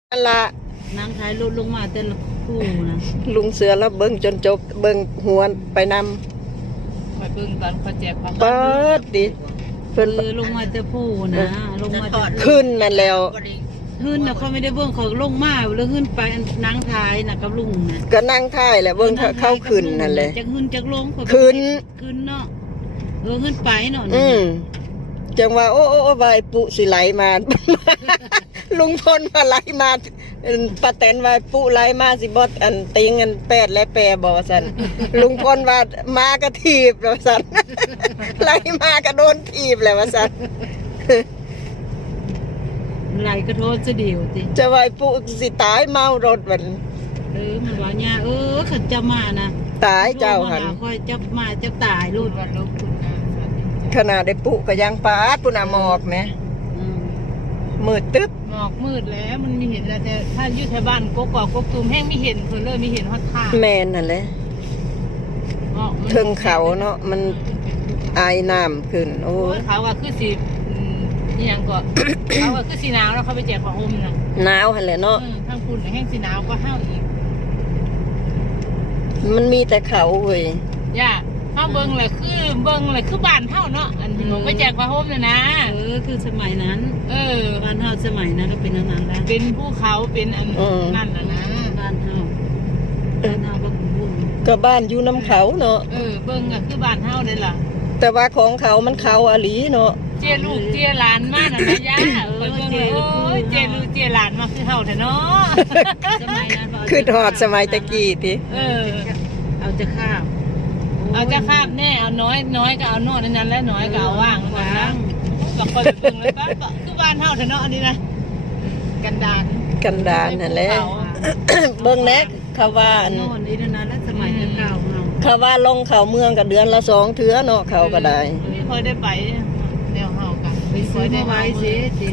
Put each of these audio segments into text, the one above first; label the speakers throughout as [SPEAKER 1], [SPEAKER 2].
[SPEAKER 1] นั่นละ
[SPEAKER 2] นางขายรถลงมาแต่ละคู่นะ
[SPEAKER 1] ลุงเสือแล้วเบิ้งจนจบเบิ้งหัวไปน
[SPEAKER 3] ำไปเบิ่งตอนเขาแจกความ
[SPEAKER 1] เปิดดิเพิ่น
[SPEAKER 2] ลงมาแต่ผู้นะลงมา
[SPEAKER 1] ขึ้นนั่นแล้ว
[SPEAKER 2] ขึ้นนะเขาไม่ได้เบิ้งเขาลงมาแล้วขึ้นไปนางขายนะกับลุงนะ
[SPEAKER 1] ก็นั่งท่ายแหละเบิ้งเข้าขึ้นนั่นแหละ
[SPEAKER 2] จากขึ้นจากลง
[SPEAKER 1] ขึ้น
[SPEAKER 2] เนาะขึ้นไปเนาะ
[SPEAKER 1] จังว่าโอ้ใบปุสิไหลมาลุงพลมาไหลมาป้าแตนว่าปุไหลมาสิบ่อันติงกันแปดและแปรบ่ซั่นลุงพลว่ามากระถีบแล้วซั่นไหลมากระโดนถีบแล้วว่าซั่น
[SPEAKER 2] ไหลกระโทษจะเดียวติ
[SPEAKER 1] จะว่าปุสิตายเมารถมัน
[SPEAKER 2] มันว่าเนี่ยขันจะมานะ
[SPEAKER 1] ตายเจ้าหัน
[SPEAKER 2] ค่อยจับมาจะตายรูดวันลบคุณ
[SPEAKER 1] ขนาดได้ปุก็ยังปาดปุน่ะหมอกแหมมืดตึ๊บ
[SPEAKER 3] หมอกมืดแล้วมันมีเห็นแล้วแต่ถ้าอยู่แถวบ้านกกอกกตูมแห้งไม่เห็นเพิ่นเลยไม่เห็นฮอดท่า
[SPEAKER 1] แม่นนั่นแหละถึงเขาเนาะมันอายน้ำขึ้นโอ้
[SPEAKER 3] ยเขาก็คือสินี่ยังก็เขาก็คือสีหนาวแล้วเขาไปแจกของอมน่ะ
[SPEAKER 1] หนาวหั่นแหละเนาะ
[SPEAKER 3] ทางคุณแห้งสีหนาวก็ห้าวอีก
[SPEAKER 1] มันมีแต่เขาเว้ย
[SPEAKER 3] ย่าข้าวเบิ้งเลยคือบ้านเท่าเนาะอันหนูไปแจกผ้าห่มเลยนะ
[SPEAKER 2] คือสมัยนั้นบ้านเท่าสมัยนั้นก็เป็นนั้นแล้ว
[SPEAKER 3] เป็นภูเขาเป็นอันนั่นนะ
[SPEAKER 2] บ้านเท่าก็บุญ
[SPEAKER 1] ก็บ้านอยู่น้ำเขาเนาะ
[SPEAKER 3] เบิ้งอะคือบ้านเท่าเลยล่ะ
[SPEAKER 1] แต่ว่าของเขามันเขาอลีเนาะ
[SPEAKER 3] เจี๊ยลูกเจี๊ยหลานมากนะย่าเบิ้งเจี๊ยลูกเจี๊ยหลานมาคือเท่าแต่เนาะ
[SPEAKER 1] สมัยนั้นคือถอดสมัยตะกี้ที
[SPEAKER 2] เอาจะข้าว
[SPEAKER 3] เอาจะคาบแน่เอาน้อยก็เอาโน่นนั้นแล้วน้อยก็เอาว่างกับคนเบิ่งเลยก็คือบ้านเฮาเถอะเนาะอันนี้นะกันดาน
[SPEAKER 1] นั่นแหละเบิ่งแน่เขาว่า
[SPEAKER 2] โน่นนี่นั่นแล้วสมัยเก่า
[SPEAKER 1] เขาว่าลงเขาเมืองกับเดือนละ2เทื่อเนาะเขาก็ได้
[SPEAKER 3] ไม่ค่อยได้ไปแนวเฮากัน
[SPEAKER 2] ไม่ค่อยได้ไว้สิ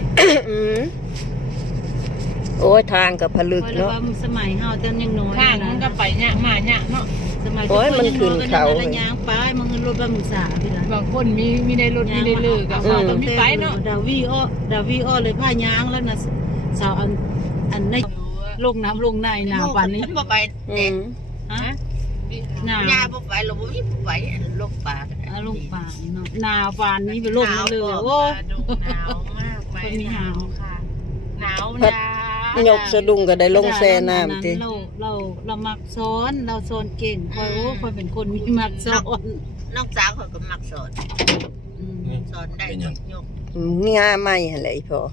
[SPEAKER 1] โอ้ยทางกับผลึกเนาะ
[SPEAKER 2] สมัยเฮาจังยังน้อย
[SPEAKER 3] ทางมันก็ไปยากมาเนี่ยเนาะ
[SPEAKER 1] โอ้ยมันขึ้นเขา
[SPEAKER 2] ยางไปมันรถบางสาพี่ละ
[SPEAKER 3] บางคนมีในรถมีในเรือกับเขาต้องมีไปเนาะ
[SPEAKER 2] ดาวีอ้อเลยผ้ายางแล้วนะสาวอันในลงน้ำลงในหนาวป่านนี้
[SPEAKER 4] บ่ไป
[SPEAKER 2] ฮะ
[SPEAKER 4] หนาวบ่ไปเราบ่มีบ่ไปลงป่า
[SPEAKER 2] ลงป่าเนาะหนาวป่านนี้ไปลงเลยโอ้
[SPEAKER 3] หนาวมากไป
[SPEAKER 2] มีหนาว
[SPEAKER 3] ค่ะหนาว
[SPEAKER 1] ยกสะดุ้งก็ได้ลงแช่น้ำที
[SPEAKER 2] เรามักซ้อนเราซ้อนเก่งคอยคอยเป็นคนมีมักซ้อน
[SPEAKER 4] นอกจากเขาก็มักสอนได้ยก
[SPEAKER 1] งาไม่อะไรพอ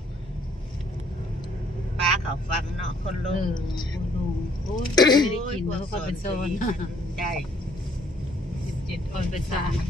[SPEAKER 4] ป้าเขาฟังเนาะคนลง
[SPEAKER 2] โอ้ยไม่ได้กินเขาก็เป็นซ้อน
[SPEAKER 4] ได้
[SPEAKER 3] 17คนเป็นซ้อน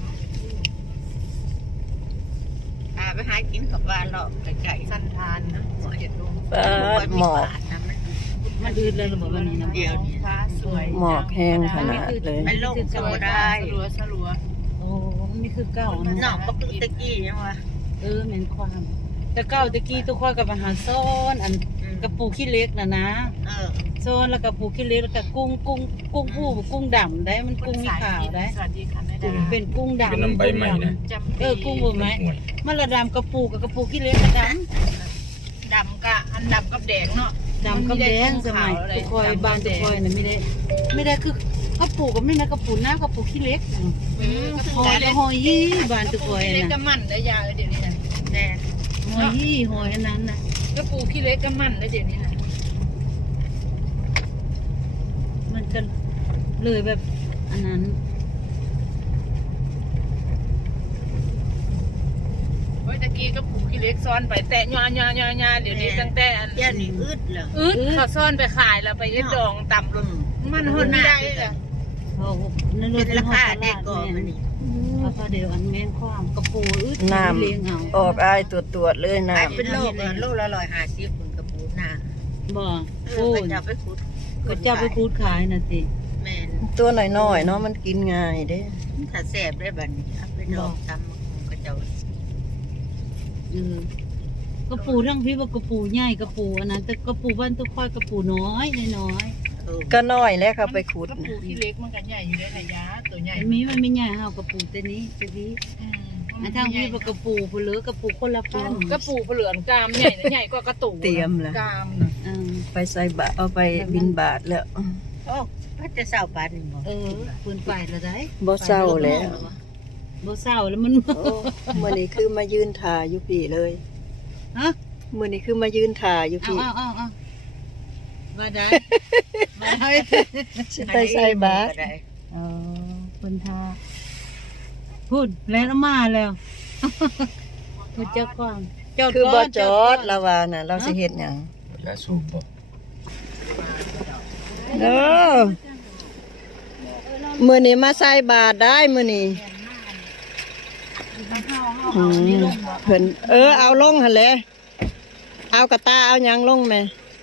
[SPEAKER 4] ไปหากินกับบ้านเราไก่
[SPEAKER 3] สันทานนะ
[SPEAKER 1] หมอก
[SPEAKER 2] มันอืดเลยหรือเปล่าวันนี้นะ
[SPEAKER 4] เดี๋ยวนี้
[SPEAKER 3] ฟ้าสวย
[SPEAKER 1] หมอกแห้งขนาดเลย
[SPEAKER 4] ไม่ลงก็ได้
[SPEAKER 3] สลัว
[SPEAKER 2] โอ้นี่คือเก้า
[SPEAKER 4] เนาะปกติตะกี้ยังวะ
[SPEAKER 2] เหม็นความแต่เก้าตะกี้ตัวค่อยกับอาหารซ้อนอันกระปูขี้เล็กนะซ้อนแล้วกระปูขี้เล็กแล้วก็กุ้งผู้กุ้งดำได้มันกุ้งมีขาวได้เป็นกุ้งดำ
[SPEAKER 5] เป็นน้ำใบใหม่นะ
[SPEAKER 2] กุ้งใบไม้มันระดำกระปูกับกระปูขี้เล็กกระด
[SPEAKER 3] ำกับอันดำกับแดงเนาะ
[SPEAKER 2] ดำกับแดงสมัยตุคอยบ้านตุคอยน่ะไม่ได้คือกระปูกับไม่นะกระปูหน้ากระปูขี้เล็กกระปูหอยยี่บ้านตุคอย
[SPEAKER 3] น่ะขี้เล็กกับมันได้ยาเดี๋ยวนี้นะแน่
[SPEAKER 2] หอยยี่หอยอันนั้นนะ
[SPEAKER 3] กระปูขี้เล็กกับมันได้เดี๋ยวนี้นะ
[SPEAKER 2] มันก็เลยแบบอันนั้น
[SPEAKER 3] ตะกี้ก็ผูกขี้เล็กซ้อนไปแตะยาเดี๋ยวนี้ตั้งแต่อัน
[SPEAKER 4] เดี๋ยวนี้อึดเลย
[SPEAKER 3] เขาซ้อนไปขายแล้วไปยัดดองต่ำลงมันหดไม่ได้เลย
[SPEAKER 4] เป็นราคาแน่ก่อนมันนี่
[SPEAKER 2] แล้วก็เดี๋ยวอันแม่นความกระปูอึด
[SPEAKER 1] น้ำออกอายตัวเลยน้ำ
[SPEAKER 4] เป็นโลละ150คนกระปูหน้า
[SPEAKER 2] บ่
[SPEAKER 4] พูดจะไปขุด
[SPEAKER 2] ก็จะไปคูดขายน่ะสิ
[SPEAKER 4] แม่น
[SPEAKER 1] ตัวหน่อยๆเนาะมันกินง่ายเด้
[SPEAKER 4] ถ้าแซ่บได้บัดนี้เอาไปดองตำก็เจ้
[SPEAKER 2] ากระปูทั้งพี่ว่ากระปูใหญ่กระปูอันนั้นแต่กระปูบ้านตุค่อยกระปูน้อย
[SPEAKER 1] ก็น้อยแล้วเขาไปขุด
[SPEAKER 3] กระปูที่เล็กมันก็ใหญ่อยู่ได้ระยะตัวใหญ่
[SPEAKER 2] มันไม่ใหญ่เท่ากระปูตัวนี้ทั้งพี่ว่ากระปูเผลือกระปูคนละพัน
[SPEAKER 3] กระปูเผลือนกามใหญ่กว่ากระตู
[SPEAKER 1] เตรียมเลย
[SPEAKER 3] กามนะ
[SPEAKER 1] ไปใส่บาตรเอาไปบิณฑบาตแล้ว
[SPEAKER 4] โอ้ก็จะเศร้าปานนี่บ่
[SPEAKER 2] ปืนไปแล้วได้
[SPEAKER 1] บ่เศร้าแล้ว
[SPEAKER 2] บ่เศร้าแล้วมัน
[SPEAKER 1] โอ้มื้อนี้คือมายืนถ่าอยู่พี่เลย
[SPEAKER 2] ฮะ
[SPEAKER 1] มื้อนี้คือมายืนถ่าอยู่พี่
[SPEAKER 2] เอามาได้มาได้
[SPEAKER 1] สิไปใส่บาตร
[SPEAKER 2] อ๋อปืนทาพูดแล้วมาแล้วพูดเจ้าก่อนจอด
[SPEAKER 1] คือบ่
[SPEAKER 2] ก่น
[SPEAKER 1] จอดละว่าน่ะเราสิเฮ็ดหยัง
[SPEAKER 5] ยาสูบบ่
[SPEAKER 1] เออมื้อนี้มาใส่บาตรได้มื้อนี้เพิ่นเอาลงหั่นแหละเอากระตาเอาหยังลงแม่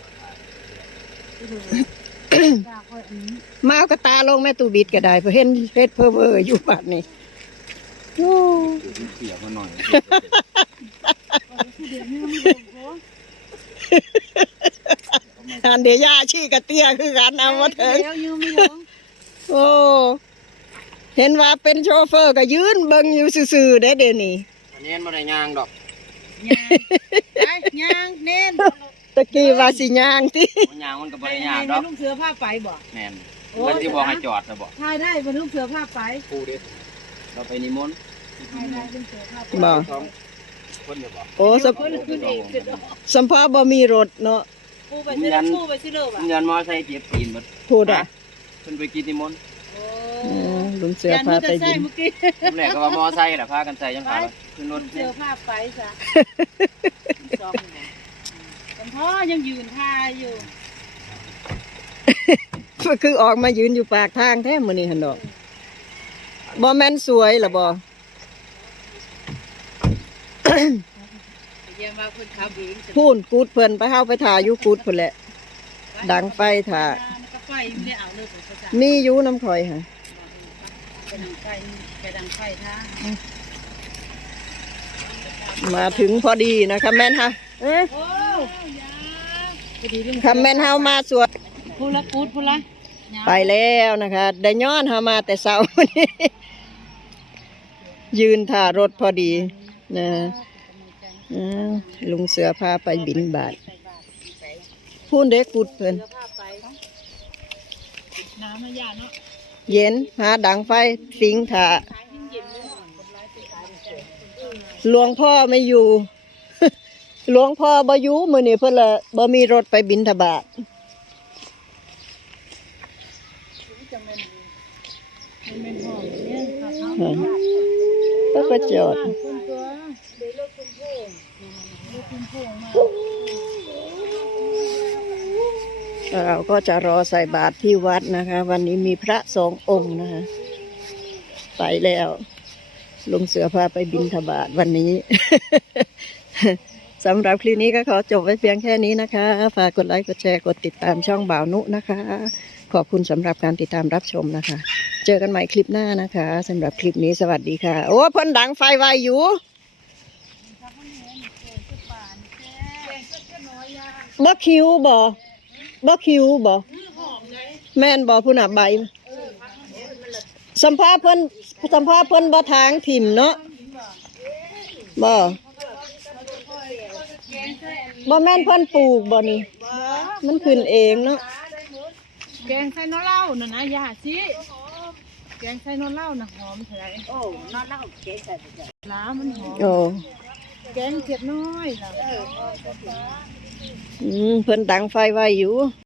[SPEAKER 1] มาเอากระตาลงแม่ตูบิดก็ได้เพื่อเห็นเฮ็ดเพ้อเวออยู่บาดนี้โอ้
[SPEAKER 5] เปียกมาหน่อย
[SPEAKER 1] อันเดียย่าชี้กระเตี้ยคือกันเอามาเถิง
[SPEAKER 2] แล้วยืมไม่ลง
[SPEAKER 1] โอ้เห็นว่าเป็นโชเฟอร์ก็ยืนเบิ่งอยู่ซื่อๆได้เดี๋ยวนี้
[SPEAKER 5] อันนี้บ่ได้ย่างดอก
[SPEAKER 2] ย่างเน้น
[SPEAKER 1] ตะกี้ว่าสิย่างติ
[SPEAKER 5] มันย่างมันก็บ่
[SPEAKER 2] ไป
[SPEAKER 5] ได้
[SPEAKER 2] ไหน
[SPEAKER 5] ย่าง
[SPEAKER 2] ใน
[SPEAKER 5] ดอก
[SPEAKER 2] ลูกเสือผ้าไปบ่
[SPEAKER 5] แม่นมันสิบอกให้จอดซะบ่
[SPEAKER 2] ถ่ายได้เป็นลูกเสือผ้าไป
[SPEAKER 5] ครูเด้เราไปนิมนต์
[SPEAKER 2] ถ่ายได้เป็นเสือผ้าไป
[SPEAKER 1] บ่
[SPEAKER 5] สองคนเด้อบ่
[SPEAKER 1] โอ้ส
[SPEAKER 2] คนขึ้นเองขึ้น
[SPEAKER 1] สัมภาบ่มีรถเนาะ
[SPEAKER 2] ปูไปซิเด้อปูไปซิเด้อบ่ะ
[SPEAKER 5] ยันมอไซค์เจ็บตีนเบิด
[SPEAKER 1] พูดอ่ะ
[SPEAKER 5] เพิ่นไปกินนิมนต์
[SPEAKER 2] โอ้
[SPEAKER 1] ลุงเสือพาไปบิน
[SPEAKER 2] เมื่อกี้
[SPEAKER 5] แรกก็ว่ามอไซค์ล่ะพากันใส่จังพาขึ้นรถ
[SPEAKER 2] เสือผ้าไปซะซ้อมอยู่แต่พ่อยังยืนท่าอยู่
[SPEAKER 1] คือออกมายืนอยู่ปากทางแท้มื้อนี้หั่นดอกบ่แม่นสวยล่ะบ่
[SPEAKER 2] เยี่ยมว่าคนขับเอง
[SPEAKER 1] พูนกูดเพิ่นไปเฮาไปถ่าอยู่กูดพุ่นแหละ ดังไฟถ่า
[SPEAKER 2] ก็ไฟไม่ได้เอาเลยผมก็จะ
[SPEAKER 1] มีอยู่น้ำข่อยค่ะ
[SPEAKER 2] ไปดังไฟไปดังไฟท่า
[SPEAKER 1] มาถึงพอดีนะคะแม่นฮะ
[SPEAKER 2] โอ้ย
[SPEAKER 1] คำแม่นเฮามาสวด
[SPEAKER 2] พูดละกูดพูดละ
[SPEAKER 1] ไปแล้วนะคะได้ย้อนเฮามาแต่เช้านี้ ยืนถ่ารถพอดีนะอ้าวลุงเสือพาไปบินบาทพูนเด็กกุดเพิ่น
[SPEAKER 3] น้ำมันยากเนาะ
[SPEAKER 1] เย็นหาดังไฟสิงถ่าหลวงพ่อไม่อยู่ หลวงพ่อบ่อยู่มื้อนี้เพิ่นละบ่มีรถไปบิณฑบาตก็จอดเราก็จะรอใส่บาตรที่วัดนะคะ วันนี้มีพระสององค์นะคะ ไปแล้วลุงเสือพาไปบิณฑบาตวันนี้ สำหรับคลิปนี้ก็ขอจบไว้เพียงแค่นี้นะคะ ฝากกดไลค์กดแชร์กดติดตามช่องบ่าวนุนะคะ ขอบคุณสำหรับการติดตามรับชมนะคะ เจอกันใหม่คลิปหน้านะคะสำหรับคลิปนี้สวัสดีค่ะ โอ้พ่นดังไฟไวอยู่บ่คิวบ่คิวบ่แม่นบ่ผู้หนาใบสัมภาษณ์เพิ่นบ่ทางถิ่มเนาะบ่แม่นเพิ่นปลูกบ่นี่มันขึ้นเองเนาะ
[SPEAKER 3] แกงไส้นอเหล้าน่ะนะยาสิแกงไส้นอเหล้าน่ะหอมเท่าไหร่
[SPEAKER 4] โอ้นอนแล้วเก๋ใส่ไปจ้ะ
[SPEAKER 3] ล้ามันหอม
[SPEAKER 1] โอ้
[SPEAKER 3] แกงเผ็ดน้อยล่ะ
[SPEAKER 1] เพิ่นดังไฟไว้อยู่